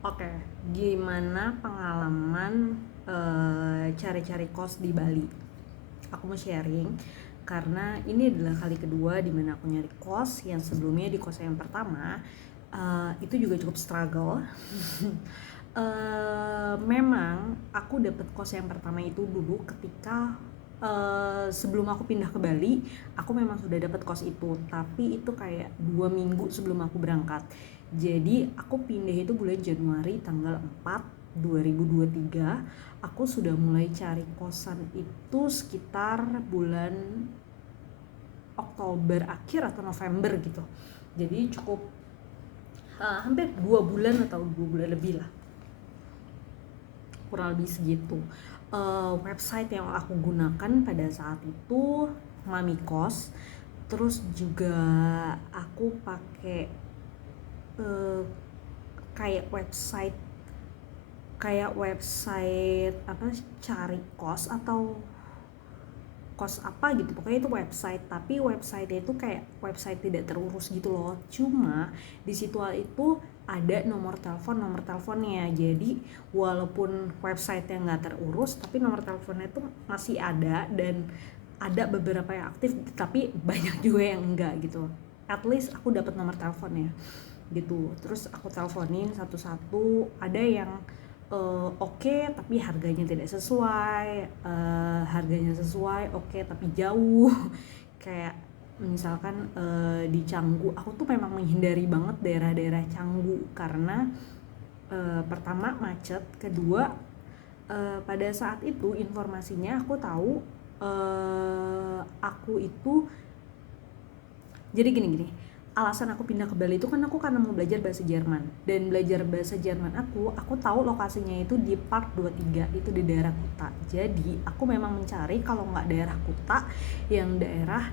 Oke, gimana pengalaman cari-cari kos di Bali? Aku mau sharing karena ini adalah kali kedua di mana aku nyari kos. Yang sebelumnya di kos yang pertama itu juga cukup struggle. Memang aku dapet kos yang pertama itu dulu ketika sebelum aku pindah ke Bali. Aku memang sudah dapet kos itu, tapi itu kayak 2 minggu sebelum aku berangkat. Jadi aku pindah itu bulan Januari tanggal 4 2023. Aku sudah mulai cari kosan itu sekitar bulan Oktober akhir atau November gitu. Jadi cukup hampir 2 bulan atau 2 bulan lebih lah, kurang lebih segitu. Website yang aku gunakan pada saat itu Mamikos. Terus juga aku pakai eh, kayak website apa, cari kos atau kos apa gitu, pokoknya itu website, tapi website itu kayak website tidak terurus gitu loh. Cuma di situ itu ada nomor teleponnya, jadi walaupun website yang nggak terurus tapi nomor teleponnya itu masih ada, dan ada beberapa yang aktif tapi banyak juga yang enggak gitu. At least aku dapat nomor teleponnya gitu. Terus aku teleponin satu-satu, ada yang oke, tapi harganya tidak sesuai, harganya sesuai oke tapi jauh. Kayak misalkan di Canggu, aku tuh memang menghindari banget daerah-daerah Canggu karena pertama macet, kedua pada saat itu informasinya aku tahu aku itu, jadi gini, alasan aku pindah ke Bali itu kan aku karena mau belajar bahasa Jerman, dan belajar bahasa Jerman aku tahu lokasinya itu di Park 23, itu di daerah Kuta. Jadi aku memang mencari kalau nggak daerah Kuta, yang daerah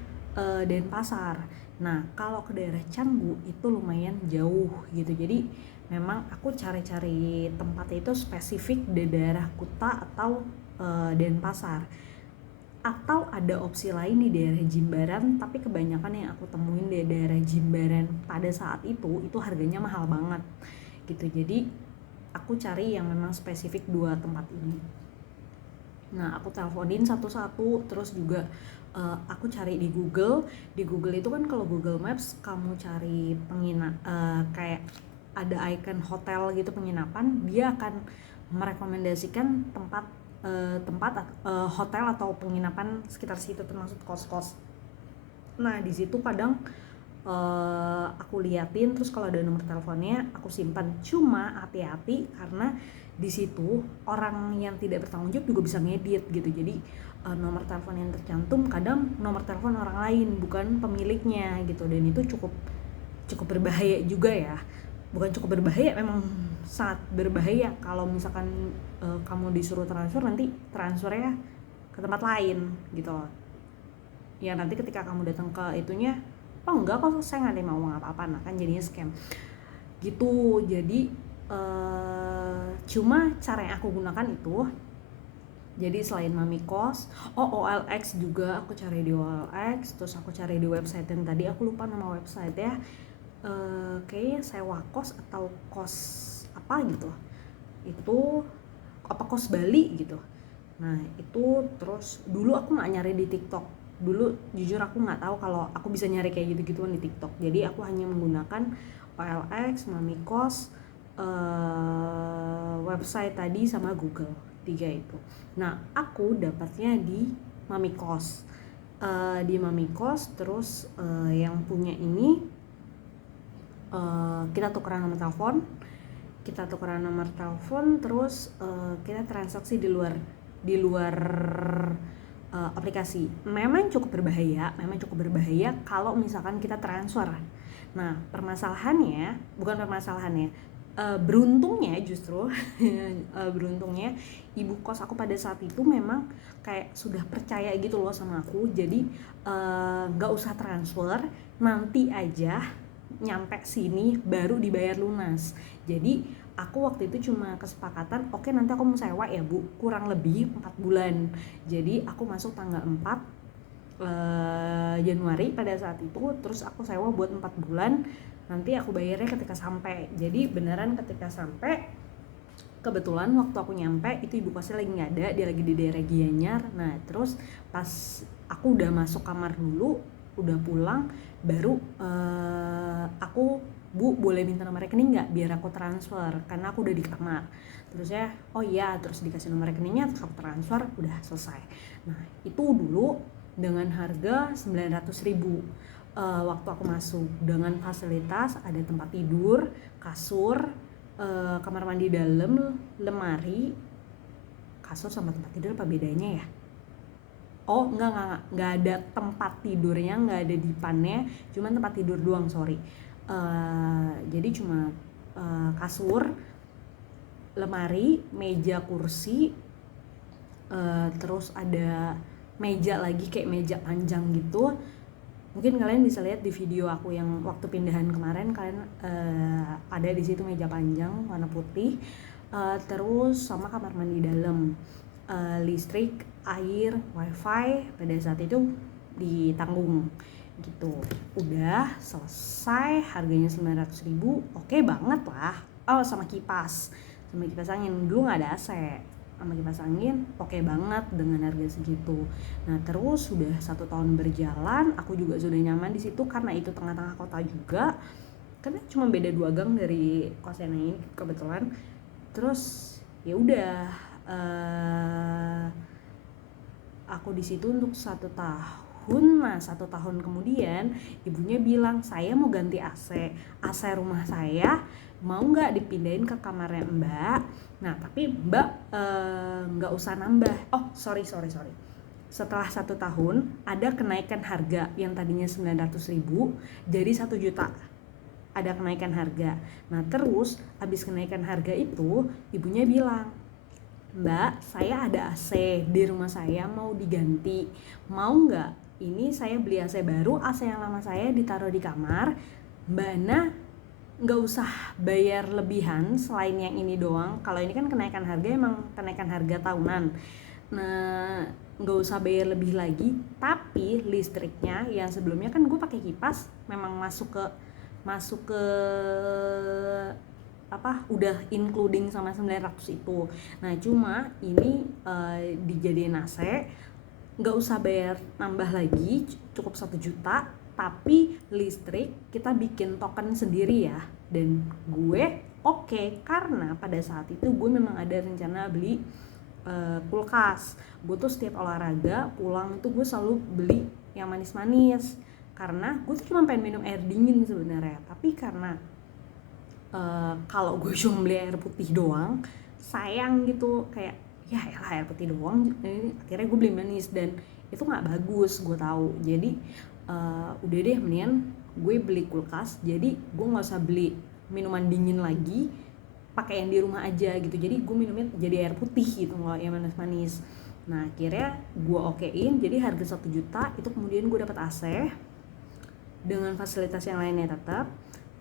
Denpasar. Nah kalau ke daerah Canggu itu lumayan jauh gitu, jadi memang aku cari-cari tempatnya itu spesifik di daerah Kuta atau Denpasar. Atau ada opsi lain di daerah Jimbaran, tapi kebanyakan yang aku temuin di daerah Jimbaran pada saat itu harganya mahal banget gitu. Jadi aku cari yang memang spesifik dua tempat ini. Nah aku teleponin satu-satu, terus juga aku cari di Google. Di Google itu kan kalau Google Maps kamu cari kayak ada icon hotel gitu, penginapan, dia akan merekomendasikan hotel atau penginapan sekitar situ, termasuk kos-kos. Nah di situ kadang aku liatin, terus kalau ada nomor teleponnya aku simpan. Cuma hati-hati karena di situ orang yang tidak bertanggung jawab juga bisa ngedit gitu. Jadi nomor telepon yang tercantum kadang nomor telepon orang lain, bukan pemiliknya gitu, dan itu cukup cukup berbahaya juga ya. Bukan cukup berbahaya, memang sangat berbahaya kalau misalkan kamu disuruh transfer, nanti transfernya ke tempat lain gitu. Ya nanti ketika kamu datang ke itunya, oh enggak kok saya nggak ada mau uang apa-apa, nah kan jadinya scam gitu. Jadi cuma cara yang aku gunakan itu, jadi selain Mamikos, OLX juga aku cari di OLX, terus aku cari di website yang tadi aku lupa nama website ya, kayaknya sewa kos atau kos apa gitu, itu apa, kos Bali gitu. Nah itu, terus dulu aku nggak nyari di TikTok. Dulu jujur aku nggak tahu kalau aku bisa nyari kayak gitu-gituan di TikTok. Jadi aku hanya menggunakan OLX, Mamikos, website tadi sama Google, tiga itu. Nah aku dapatnya di Mamikos. Di Mamikos, terus yang punya ini kita tukeran nomor telepon, terus kita transaksi di luar aplikasi. Memang cukup berbahaya kalau misalkan kita transfer. Nah beruntungnya justru beruntungnya ibu kos aku pada saat itu memang kayak sudah percaya gitu loh sama aku. Jadi nggak usah transfer, nanti aja nyampe sini baru dibayar lunas. Jadi aku waktu itu cuma kesepakatan, oke nanti aku mau sewa ya bu, kurang lebih 4 bulan. Jadi aku masuk tanggal 4 Januari pada saat itu, terus aku sewa buat 4 bulan. nanti aku bayarnya ketika sampai. Jadi beneran ketika sampai, kebetulan waktu aku nyampe itu ibu kosnya lagi nggak ada, dia lagi di daerah Gianyar. Nah terus pas aku udah masuk kamar dulu, udah pulang, baru aku, "Bu, boleh minta nomor rekening nggak biar aku transfer?" Karena aku udah di kamar. Terus ya, "Oh iya," terus dikasih nomor rekeningnya, terus aku transfer, udah selesai. Nah itu dulu dengan harga 900.000 waktu aku masuk, dengan fasilitas ada tempat tidur, kasur, kamar mandi dalam, lemari. Kasur sama tempat tidur apa bedanya ya? Oh enggak ada tempat tidurnya, enggak ada dipannya, cuma tempat tidur doang, sorry. Jadi cuma kasur, lemari, meja, kursi, terus ada meja lagi kayak meja panjang gitu. Mungkin kalian bisa lihat di video aku yang waktu pindahan kemarin, kalian ada di situ meja panjang warna putih. Terus sama kamar mandi dalam, listrik, air, wifi pada saat itu ditanggung gitu. Udah selesai, harganya 900.000, oke banget lah. Oh sama kipas angin, dulu nggak ada AC, sama kipas angin oke banget dengan harga segitu. Nah terus sudah 1 tahun berjalan, aku juga sudah nyaman di situ karena itu tengah-tengah kota juga, karena cuma beda 2 gang dari kosan ini kebetulan. Terus ya udah, aku di situ untuk 1 tahun. Nah 1 tahun kemudian ibunya bilang, "Saya mau ganti AC rumah saya, mau nggak dipindahin ke kamarnya Mbak?" Nah tapi Mbak nggak usah nambah. Oh sorry. Setelah 1 tahun ada kenaikan harga, yang tadinya 900.000 jadi 1 juta. Ada kenaikan harga. Nah terus habis kenaikan harga itu ibunya bilang, "Mbak, saya ada AC di rumah saya mau diganti, mau nggak? Ini saya beli AC baru, AC yang lama saya ditaruh di kamar. Mbak Ana nggak usah bayar lebihan selain yang ini doang. Kalau ini kan kenaikan harga, emang kenaikan harga tahunan. Nah nggak usah bayar lebih lagi, tapi listriknya yang sebelumnya kan gue pakai kipas memang masuk ke udah including sama 900 itu. Nah cuma ini dijadiin AC, nggak usah bayar nambah lagi, cukup 1 juta, tapi listrik kita bikin token sendiri ya." Dan gue oke, karena pada saat itu gue memang ada rencana beli kulkas. Gue tuh setiap olahraga pulang itu gue selalu beli yang manis-manis, karena gue tuh cuma pengen minum air dingin sebenarnya. Tapi karena kalau gue cuma beli air putih doang, sayang gitu, kayak ya elah air putih doang. Akhirnya gue beli manis dan itu nggak bagus, gue tahu. Jadi udah deh, mendingan gue beli kulkas, jadi gue nggak usah beli minuman dingin lagi, pakai yang di rumah aja gitu. Jadi gue minumnya jadi air putih gitu, nggak yang manis-manis. Nah akhirnya gue okein, jadi harga 1 juta itu kemudian gue dapat AC dengan fasilitas yang lainnya tetap.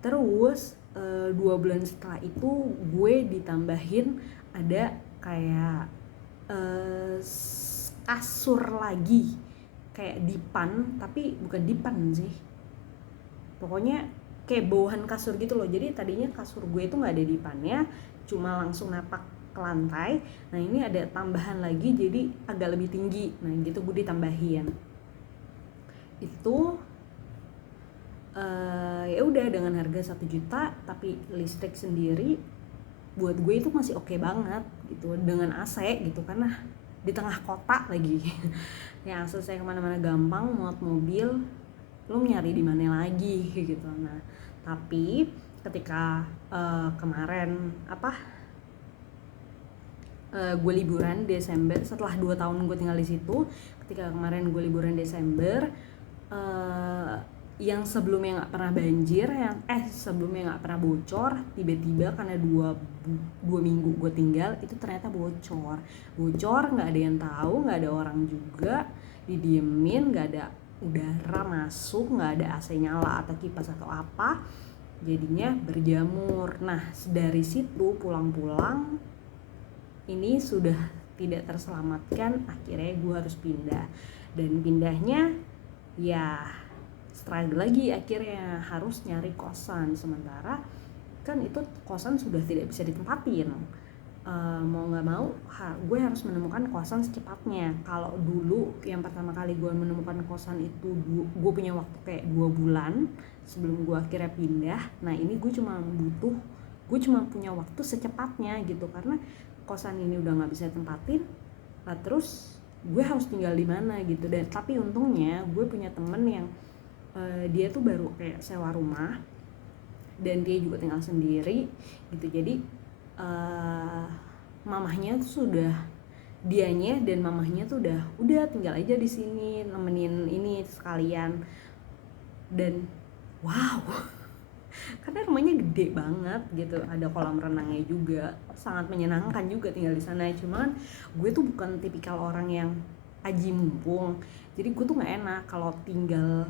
Terus 2 bulan setelah itu gue ditambahin ada kayak kasur lagi, kayak dipan, tapi bukan dipan sih, pokoknya kayak bawahan kasur gitu loh. Jadi tadinya kasur gue itu nggak ada dipannya, cuma langsung napak ke lantai. Nah ini ada tambahan lagi, jadi agak lebih tinggi. Nah gitu gue ditambahin itu. Ya udah dengan harga 1 juta tapi listrik sendiri, buat gue itu masih oke banget gitu, dengan AC gitu, karena di tengah kota lagi. Ya akses saya kemana-mana gampang, muat mobil, lo nyari di mana lagi gitu. Nah tapi ketika kemarin gue liburan Desember, setelah 2 tahun gue tinggal di situ, ketika kemarin gue liburan Desember, yang sebelumnya nggak pernah banjir, sebelumnya nggak pernah bocor, tiba-tiba karena 2 minggu gue tinggal itu ternyata bocor, nggak ada yang tahu, nggak ada orang juga, didiemin, nggak ada udara masuk, nggak ada AC nyala atau kipas atau apa, jadinya berjamur. Nah dari situ pulang-pulang ini sudah tidak terselamatkan, akhirnya gue harus pindah. Dan pindahnya ya struggle lagi, akhirnya harus nyari kosan. Sementara kan itu kosan sudah tidak bisa ditempatin. Mau nggak mau gue harus menemukan kosan secepatnya. Kalau dulu yang pertama kali gue menemukan kosan itu gue punya waktu kayak 2 bulan sebelum gue akhirnya pindah. Nah ini gue cuma punya waktu secepatnya gitu, karena kosan ini udah nggak bisa tempatin. Nah terus gue harus tinggal di mana gitu. Dan tapi untungnya gue punya temen yang dia tuh baru kayak sewa rumah dan dia juga tinggal sendiri gitu. Jadi mamahnya tuh dianya dan mamahnya tuh udah tinggal aja di sini nemenin ini sekalian. Dan wow, karena rumahnya gede banget gitu, ada kolam renangnya juga, sangat menyenangkan juga tinggal di sana. Cuman gue tuh bukan tipikal orang yang aji mumpung, jadi gue tuh nggak enak kalau tinggal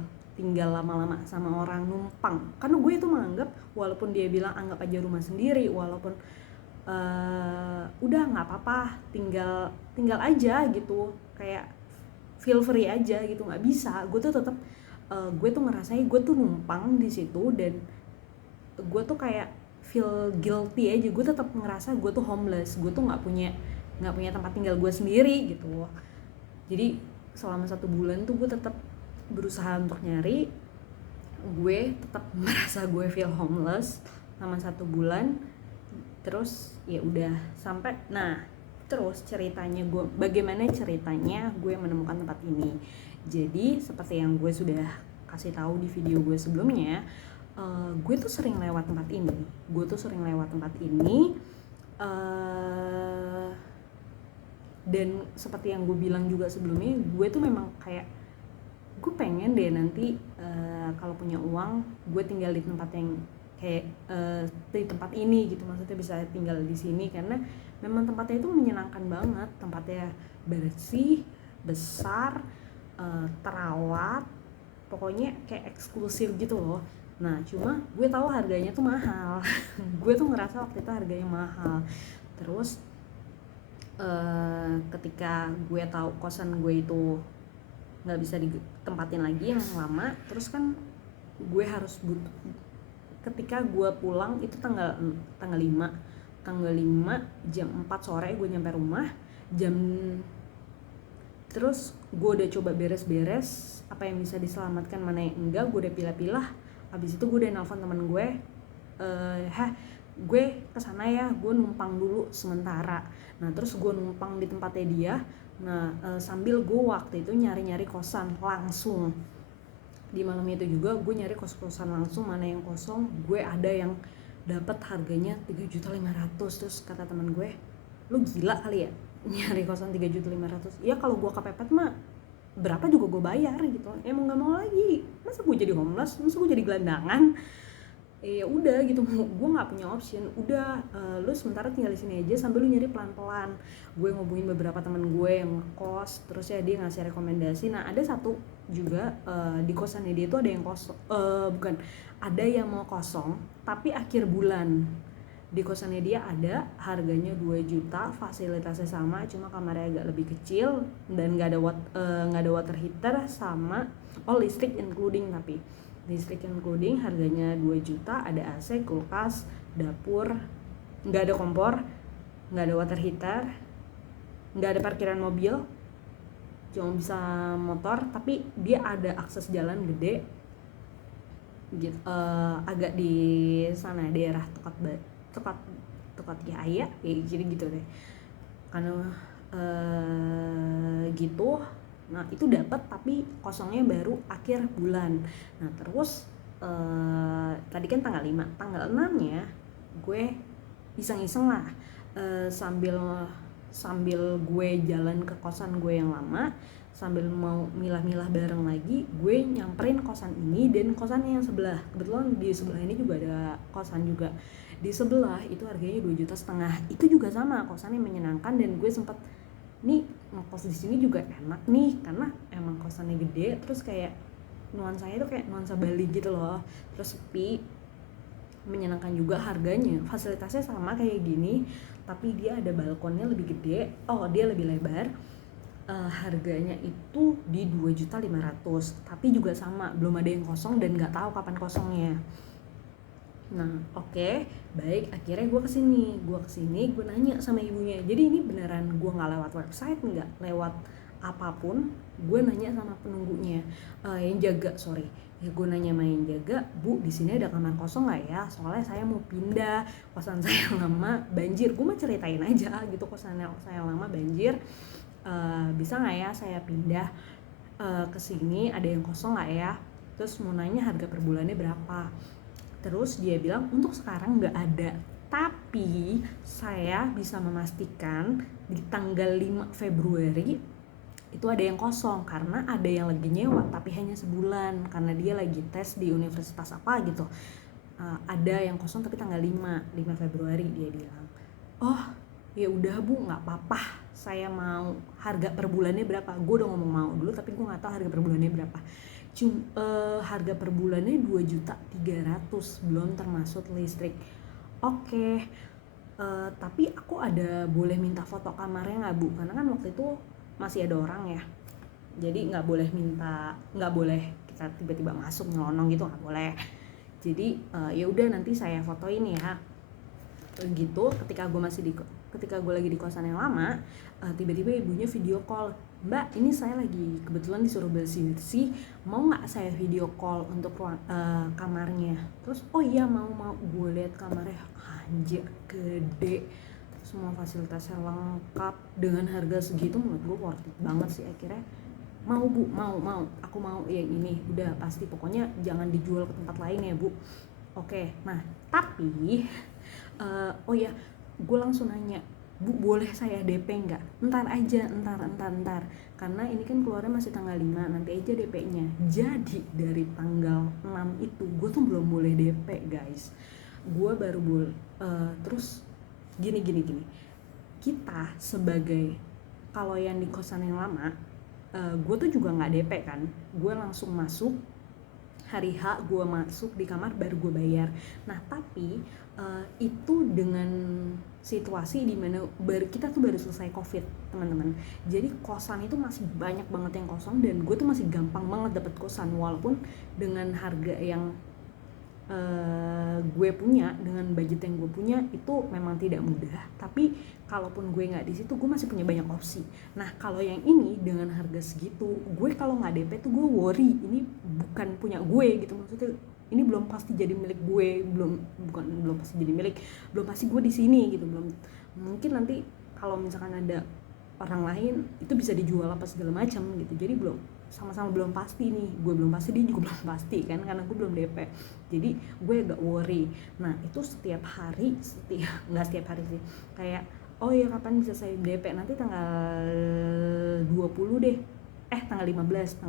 lama-lama sama orang numpang, karena gue itu menganggap walaupun dia bilang anggap aja rumah sendiri, walaupun udah nggak apa-apa, tinggal aja gitu, kayak feel free aja gitu. Nggak bisa, gue tuh tetap gue tuh ngerasain gue tuh numpang di situ, dan gue tuh kayak feel guilty aja. Gue tetap ngerasa gue tuh homeless, gue tuh nggak punya tempat tinggal gue sendiri gitu. Jadi selama 1 bulan tuh gue tetap berusaha untuk nyari. Gue tetap merasa gue feel homeless selama 1 bulan. Terus ya udah sampai, nah terus bagaimana ceritanya gue menemukan tempat ini. Jadi seperti yang gue sudah kasih tahu di video gue sebelumnya, gue tuh sering lewat tempat ini. Dan seperti yang gue bilang juga sebelumnya, gue tuh memang kayak gue pengen deh nanti kalau punya uang gue tinggal di tempat yang kayak di tempat ini gitu, maksudnya bisa tinggal di sini karena memang tempatnya itu menyenangkan banget. Tempatnya bersih, besar, terawat, pokoknya kayak eksklusif gitu loh. Nah cuma gue tahu harganya tuh mahal. Gue tuh ngerasa waktu itu harganya mahal. Terus ketika gue tahu kosan gue itu nggak bisa ditempatin lagi yang lama, terus kan gue harus ketika gue pulang itu tanggal 5 jam 4 sore gue nyampe rumah. Terus gue udah coba beres-beres apa yang bisa diselamatkan, mana yang enggak, gue udah pilah-pilah. Abis itu gue udah nelfon temen gue, gue kesana ya, gue numpang dulu sementara. Nah terus gue numpang di tempatnya dia. Nah sambil gue waktu itu nyari-nyari kosan langsung. Di malam itu juga gue nyari kos-kosan langsung, mana yang kosong. Gue ada yang dapat harganya 3.500.000. Terus kata teman gue, lu gila kali ya nyari kosan 3.500.000. Ya kalau gue kepepet mah berapa juga gue bayar gitu. Mau nggak mau lagi, masa gue jadi homeless, masa gue jadi gelandangan. Ya udah gitu, gue nggak punya option. Udah lu sementara tinggal di sini aja sambil lu nyari pelan-pelan. Gue ngubungin beberapa teman gue yang kos, terus ya dia ngasih rekomendasi. Nah ada satu juga di kosannya dia itu ada yang kosong, ada yang mau kosong tapi akhir bulan. Di kosannya dia ada, harganya 2 juta, fasilitasnya sama, cuma kamarnya agak lebih kecil dan nggak ada water heater sama listrik including. Tapi listrik including harganya 2 juta, ada AC, kulkas, dapur, nggak ada kompor, nggak ada water heater, nggak ada parkiran mobil, cuma bisa motor. Tapi dia ada akses jalan gede gitu, agak di sana daerah Tokat Yahya kayak gitu deh, karena gitu. Nah itu dapat, tapi kosongnya baru akhir bulan. Nah terus tadi kan tanggal 5, tanggal 6 nya gue iseng-iseng lah, sambil gue jalan ke kosan gue yang lama, sambil mau milah-milah bareng lagi, gue nyamperin kosan ini dan kosannya yang sebelah. Kebetulan di sebelah ini juga ada kosan juga. Di sebelah itu harganya 2,5 juta. Itu juga sama, kosannya menyenangkan, dan gue sempet nih ngekos di sini juga enak nih karena emang kosannya gede, terus kayak nuansanya tuh kayak nuansa Bali gitu loh, terus sepi, menyenangkan juga. Harganya, fasilitasnya sama kayak gini, tapi dia ada balkonnya lebih gede, dia lebih lebar. harganya itu di 2.500.000, tapi juga sama belum ada yang kosong dan nggak tahu kapan kosongnya. Nah oke, baik, akhirnya gue kesini gue nanya sama ibunya, jadi ini beneran gue nggak lewat website, nggak lewat apapun, gue nanya sama penunggunya, yang jaga, sorry ya, gue nanya sama yang jaga, bu di sini ada kamar kosong nggak ya, soalnya saya mau pindah, kosan saya lama banjir. Gue mah ceritain aja gitu, kosan saya lama banjir, bisa nggak ya saya pindah ke sini, ada yang kosong nggak ya, terus mau nanya harga per bulannya berapa. Terus dia bilang untuk sekarang nggak ada, tapi saya bisa memastikan di tanggal 5 Februari itu ada yang kosong, karena ada yang lagi nyewa tapi hanya sebulan karena dia lagi tes di universitas apa gitu. Ada yang kosong tapi tanggal 5 Februari dia bilang. Oh ya udah bu, nggak apa-apa, saya mau. Harga per bulannya berapa? Gue udah ngomong mau dulu tapi gue nggak tahu harga per bulannya berapa. Harga per bulannya 2.300.000 belum termasuk listrik. Oke, tapi aku ada boleh minta foto kamarnya nggak bu? Karena kan waktu itu masih ada orang ya, jadi nggak boleh kita tiba-tiba masuk nyelonong gitu, nggak boleh. Jadi ya udah nanti saya fotoin ya gitu. Ketika gue lagi di kosan yang lama, tiba-tiba ibunya video call, mbak ini saya lagi kebetulan disuruh bersih-bersih, mau nggak saya video call untuk kamarnya. Terus oh iya mau. Gue lihat kamarnya anjir gede, semua fasilitasnya lengkap dengan harga segitu, menurut gue worth it banget sih. Akhirnya mau bu, mau aku mau yang ini, udah pasti, pokoknya jangan dijual ke tempat lain ya bu. Oke, nah tapi oh ya, gue langsung nanya, bu boleh saya DP nggak? Ntar aja, ntar, karena ini kan keluarnya masih tanggal 5, nanti aja DP-nya. Jadi dari tanggal 6 itu gue tuh belum boleh DP guys, gue baru boleh. Terus gini, kita sebagai, kalau yang di kosan yang lama, gue tuh juga nggak DP kan, gue langsung masuk hari H, gue masuk di kamar baru gue bayar. Nah tapi itu dengan situasi dimana kita tuh baru selesai COVID teman-teman, jadi kosan itu masih banyak banget yang kosong dan gue tuh masih gampang banget dapet kosan, walaupun dengan harga yang gue punya, dengan budget yang gue punya itu memang tidak mudah, tapi kalaupun gue nggak di situ gue masih punya banyak opsi. Nah kalau yang ini dengan harga segitu, gue kalau nggak DP tuh gue worry, ini bukan punya gue gitu, maksudnya ini belum pasti jadi milik gue, belum pasti jadi milik, belum pasti gue di sini gitu, belum, mungkin nanti kalau misalkan ada orang lain itu bisa dijual apa segala macam gitu, jadi sama-sama belum pasti nih, gue belum pasti, dia juga belum pasti kan, karena gue belum DP, jadi gue agak worry. Nah itu nggak setiap hari sih, kayak oh ya kapan bisa saya DP, nanti tanggal 20 deh, tanggal 15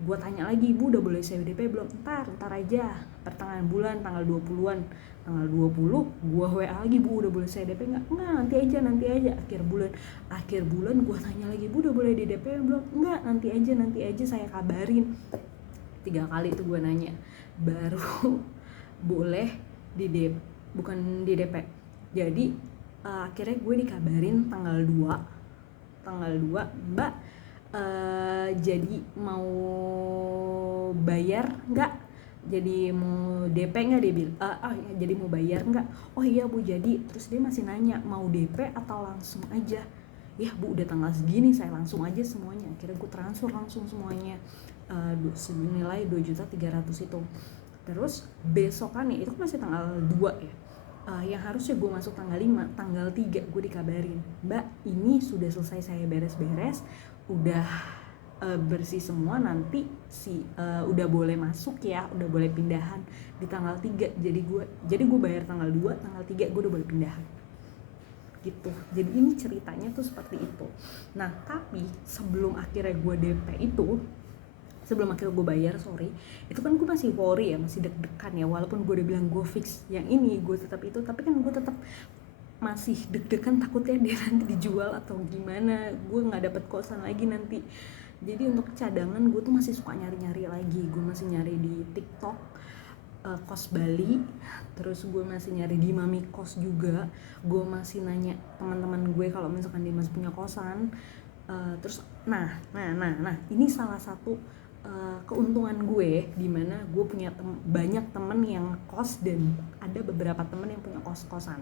gue tanya lagi, bu udah boleh saya DP belum? Ntar aja, pertengahan bulan tanggal 20-an. Tanggal 20 gue WA lagi, bu udah boleh saya DP nggak? Nggak, nanti aja. Akhir bulan gue tanya lagi, bu udah boleh di DP belum? Nggak, nanti aja saya kabarin. 3 kali tuh gue nanya baru boleh bukan di DP. Jadi akhirnya gue dikabarin tanggal 2, mbak jadi mau bayar nggak? Jadi mau DP nggak? Dia bilang jadi mau bayar nggak? Oh iya bu, jadi. Terus dia masih nanya mau DP atau langsung aja. Ya bu udah tanggal segini, saya langsung aja semuanya. Akhirnya gue transfer langsung semuanya, senilai 2.300.000 itu. Terus besokannya itu kan masih tanggal 2 ya, yang harusnya gue masuk tanggal 5, tanggal 3 gue dikabarin, mbak ini sudah selesai saya beres-beres, udah bersih semua, nanti udah boleh masuk ya, udah boleh pindahan di tanggal 3. Jadi gue bayar tanggal 2, tanggal 3 gue udah boleh pindahan gitu. Jadi ini ceritanya tuh seperti itu. Nah tapi sebelum akhirnya gue bayar, itu kan gue masih worry ya, masih deg-degan ya, walaupun gue udah bilang gue fix yang ini, gue tetap itu, tapi kan gue tetap masih deg-degan, takutnya dia nanti dijual atau gimana, gue nggak dapet kosan lagi nanti. Jadi untuk cadangan gue tuh masih suka nyari-nyari lagi, gue masih nyari di TikTok kos Bali, terus gue masih nyari di Mami Kos juga, gue masih nanya teman-teman gue kalau misalkan dia masih punya kosan, Terus ini salah satu keuntungan gue, dimana gue punya banyak temen yang kos dan ada beberapa temen yang punya kos-kosan.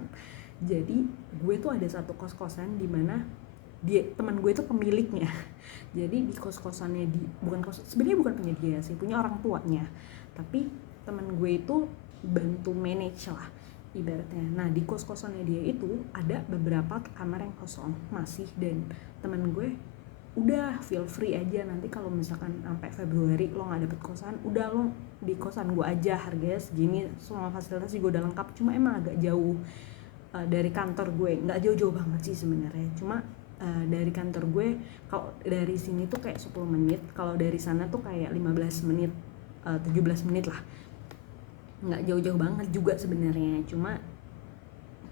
Jadi gue tuh ada satu kos-kosan dimana teman gue itu pemiliknya. Jadi di kos-kosannya sebenarnya bukan punya dia sih, punya orang tuanya, tapi teman gue itu bantu manage lah ibaratnya. Nah di kos-kosannya dia itu ada beberapa kamar yang kosong masih, dan teman gue udah feel free aja, nanti kalau misalkan sampai Februari lo nggak dapet kosan, udah lo di kosan gue aja, harganya segini, semua fasilitas juga udah lengkap. Cuma emang agak jauh dari kantor gue, nggak jauh-jauh banget sih sebenarnya, cuma dari kantor gue kalau dari sini tuh kayak 10 menit, kalau dari sana tuh kayak 15 menit, 17 menit lah, nggak jauh-jauh banget juga sebenarnya. Cuma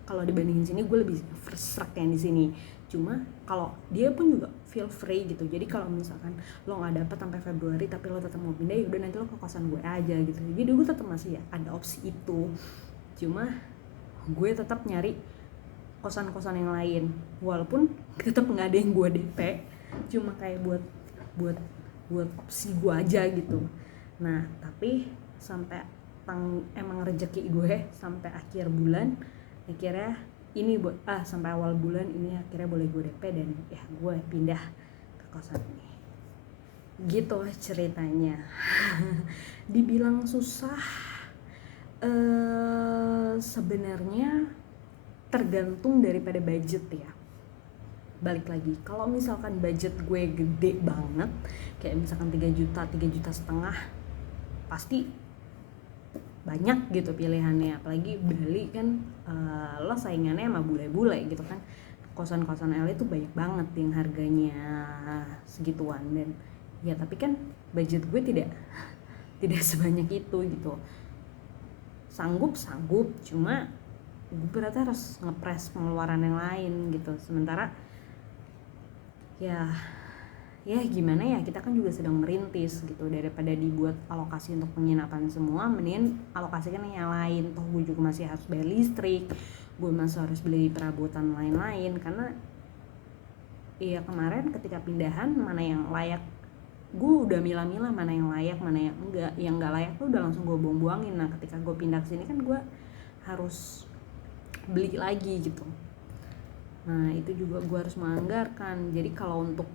kalau dibandingin sini gue lebih serak yang di sini. Cuma kalau dia pun juga feel free gitu, jadi kalau misalkan lo nggak dapet sampai Februari tapi lo tetap mau pindah, ya udah nanti lo ke kosan gue aja gitu. Jadi gue tetap masih ada opsi itu, cuma gue tetap nyari kosan-kosan yang lain, walaupun tetap nggak ada yang gue DP, cuma kayak buat opsi gue aja gitu. Nah tapi sampai emang rezeki gue sampai akhir bulan, akhirnya ini sampai awal bulan ini akhirnya boleh gue DP, dan ya gue pindah ke kosan ini gitu ceritanya. Dibilang susah, sebenarnya tergantung daripada budget ya. Balik lagi, kalau misalkan budget gue gede banget, kayak misalkan 3 juta, 3 juta setengah, pasti banyak gitu pilihannya. Apalagi Bali kan lo saingannya sama bule-bule gitu kan. Kosan-kosan LA itu banyak banget yang harganya segituan, dan ya tapi kan budget gue tidak sebanyak itu gitu. Sanggup, cuma gue berarti harus ngepres pengeluaran yang lain gitu. Sementara ya gimana ya, kita kan juga sedang merintis gitu, daripada dibuat alokasi untuk penginapan semua, mending alokasikan yang lain. Toh gue juga masih harus bayar listrik, gue masih harus beli perabotan lain-lain, karena ya kemarin ketika pindahan mana yang layak, gue udah milah-milah mana yang layak mana yang enggak layak tuh udah langsung gue buang-buangin. Nah ketika gue pindah ke sini kan gue harus beli lagi gitu. Nah itu juga gue harus menganggarkan. Jadi kalau untuk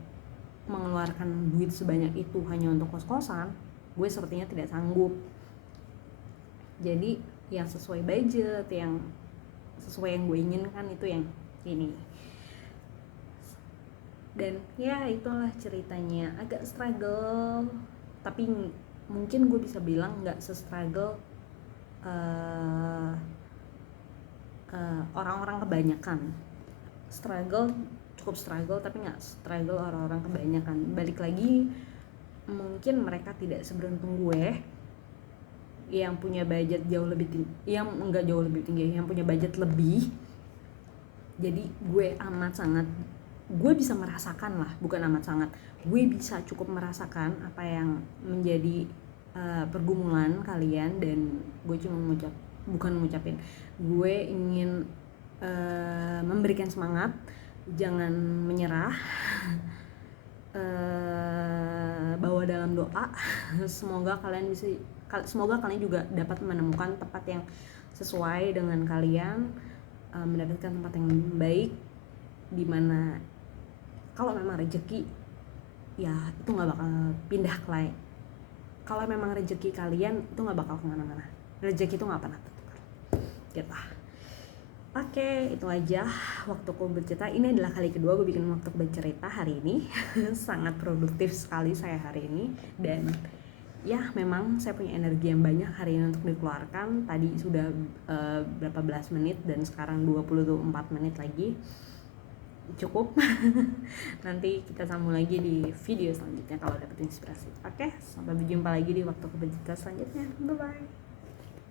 mengeluarkan duit sebanyak itu hanya untuk kos-kosan, gue sepertinya tidak sanggup. Jadi yang sesuai budget, yang sesuai yang gue inginkan itu yang ini. Dan ya itulah ceritanya, agak struggle, tapi mungkin gue bisa bilang gak se-struggle orang-orang kebanyakan. Cukup struggle tapi gak struggle orang-orang kebanyakan. Balik lagi, mungkin mereka tidak seberuntung gue yang punya budget jauh lebih tinggi, yang enggak jauh lebih tinggi, yang punya budget lebih. Jadi gue bisa merasakan lah, bukan amat sangat, gue bisa cukup merasakan apa yang menjadi pergumulan kalian, dan gue cuma ngucapin, gue ingin memberikan semangat, jangan menyerah, bawa dalam doa. Semoga kalian juga dapat menemukan tempat yang sesuai dengan kalian, mendapatkan tempat yang baik, dimana kalau memang rezeki ya itu nggak bakal pindah ke lain. Kalau memang rezeki kalian itu nggak bakal kemana-mana, rezeki itu nggak pernah tertukar gitu. Oke, itu aja waktuku bercerita. Ini adalah kali kedua gue bikin waktu bercerita hari ini. Sangat produktif sekali saya hari ini, dan ya memang saya punya energi yang banyak hari ini untuk dikeluarkan. Tadi sudah berapa belas menit, dan sekarang 24 menit lagi. Cukup. Nanti kita sambung lagi di video selanjutnya kalau dapat inspirasi. Oke, sampai berjumpa lagi di waktu bercerita selanjutnya. Bye bye.